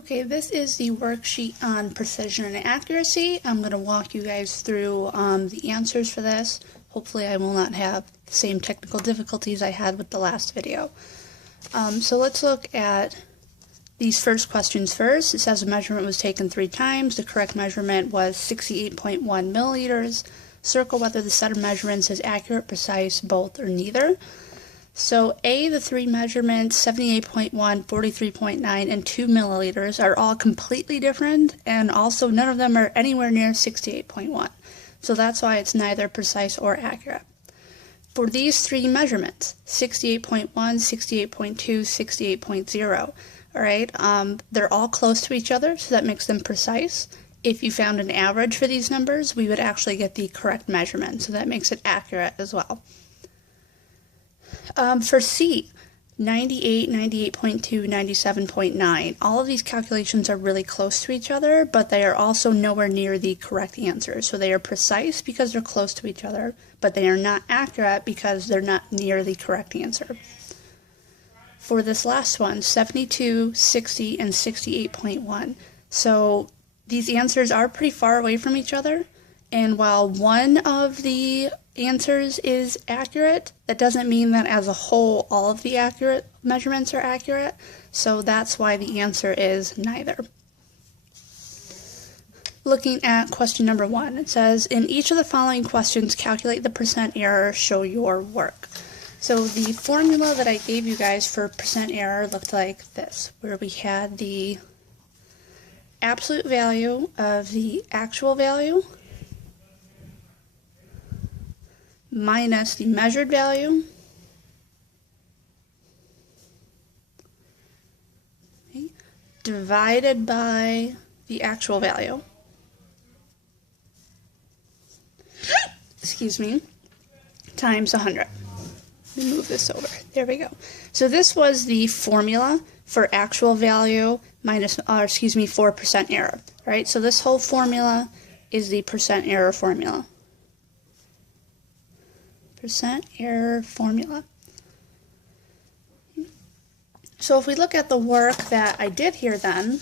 Okay, this is the worksheet on precision and accuracy. I'm going to walk you guys through the answers for this. Hopefully I will not have the same technical difficulties I had with the last video. So let's look at these first questions first. It says a measurement was taken 3 times. The correct measurement was 68.1 milliliters. Circle whether the set of measurements is accurate, precise, both, or neither. So A, the 3 measurements, 78.1, 43.9, and 2 milliliters are all completely different, and also none of them are anywhere near 68.1. So that's why it's neither precise or accurate. For these 3 measurements, 68.1, 68.2, 68.0, all right, they're all close to each other, so that makes them precise. If you found an average for these numbers, we would actually get the correct measurement, so that makes it accurate as well. For C, 98, 98.2, 97.9, all of these calculations are really close to each other, but they are also nowhere near the correct answer. So they are precise because they're close to each other, but they are not accurate because they're not near the correct answer. For this last one, 72, 60, and 68.1. So these answers are pretty far away from each other, and while one of the answers is accurate, that doesn't mean that as a whole all of the accurate measurements are accurate, so that's why the answer is neither. Looking at question number 1, it says, in each of the following questions, calculate the percent error, show your work. So the formula that I gave you guys for percent error looked like this, where we had the absolute value of the actual value minus the measured value divided by the actual value, excuse me, times 100. Let me move this over. There we go. So this was the formula for actual value minus, for percent error, right? So this whole formula is the percent error formula. Percent error formula. So if we look at the work that I did here then,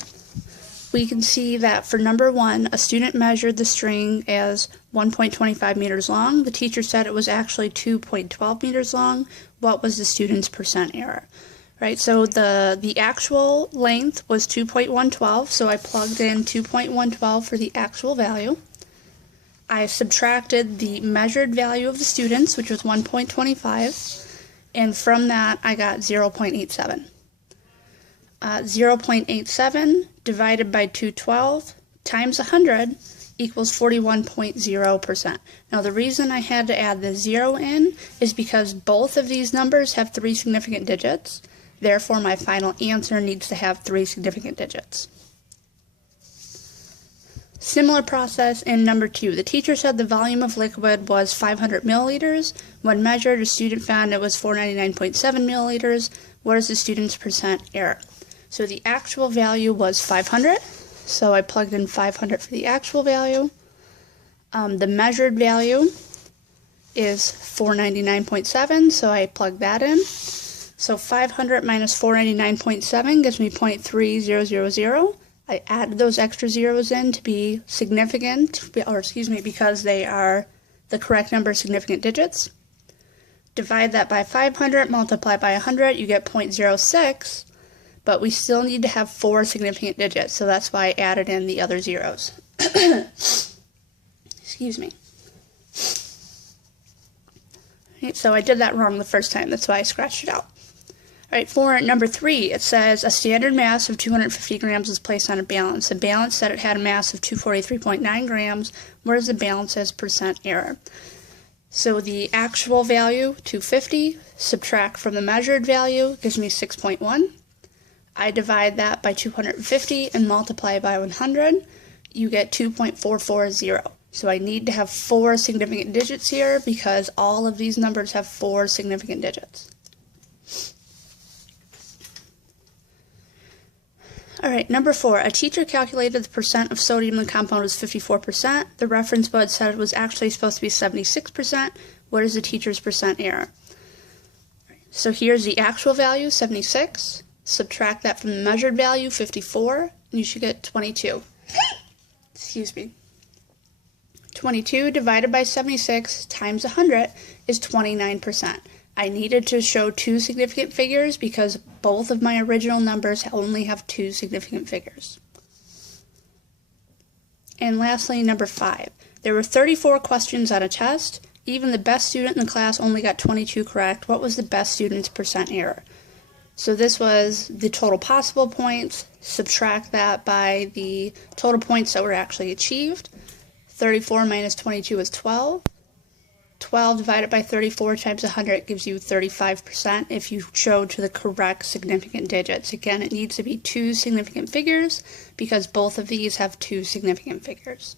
we can see that for number 1, a student measured the string as 1.25 meters long. The teacher said it was actually 2.12 meters long. What was the student's percent error? Right, so the actual length was 2.112, so I plugged in 2.112 for the actual value. I subtracted the measured value of the students, which was 1.25, and from that I got 0.87. 0.87 divided by 212 times 100 equals 41.0%. Now the reason I had to add the 0 in is because both of these numbers have 3 significant digits. Therefore my final answer needs to have 3 significant digits. Similar process in number 2. The teacher said the volume of liquid was 500 milliliters. When measured, a student found it was 499.7 milliliters. What is the student's percent error? So the actual value was 500, so I plugged in 500 for the actual value. The measured value is 499.7, so I plugged that in. So 500 minus 499.7 gives me 0.3000. I added those extra zeros in to be significant, because they are the correct number of significant digits. Divide that by 500, multiply by 100, you get 0.06, but we still need to have 4 significant digits, so that's why I added in the other zeros. Excuse me. Right, so I did that wrong the first time, that's why I scratched it out. All right, for number 3, it says a standard mass of 250 grams was placed on a balance. The balance said it had a mass of 243.9 grams. Where's the balance's percent error? So the actual value, 250, subtract from the measured value, gives me 6.1. I divide that by 250 and multiply by 100. You get 2.440. So I need to have 4 significant digits here because all of these numbers have 4 significant digits. Alright, number 4. A teacher calculated the percent of sodium in the compound was 54%. The reference bud said it was actually supposed to be 76%. What is the teacher's percent error? So here's the actual value, 76. Subtract that from the measured value, 54. you should get 22. Excuse me. 22 divided by 76 times 100 is 29%. I needed to show two significant figures because both of my original numbers only have two significant figures. And lastly, number 5. There were 34 questions on a test. Even the best student in the class only got 22 correct. What was the best student's percent error? So this was the total possible points. Subtract that by the total points that were actually achieved. 34 minus 22 is 12. 12 divided by 34 times 100 gives you 35% if you show to the correct significant digits. Again, it needs to be two significant figures because both of these have two significant figures.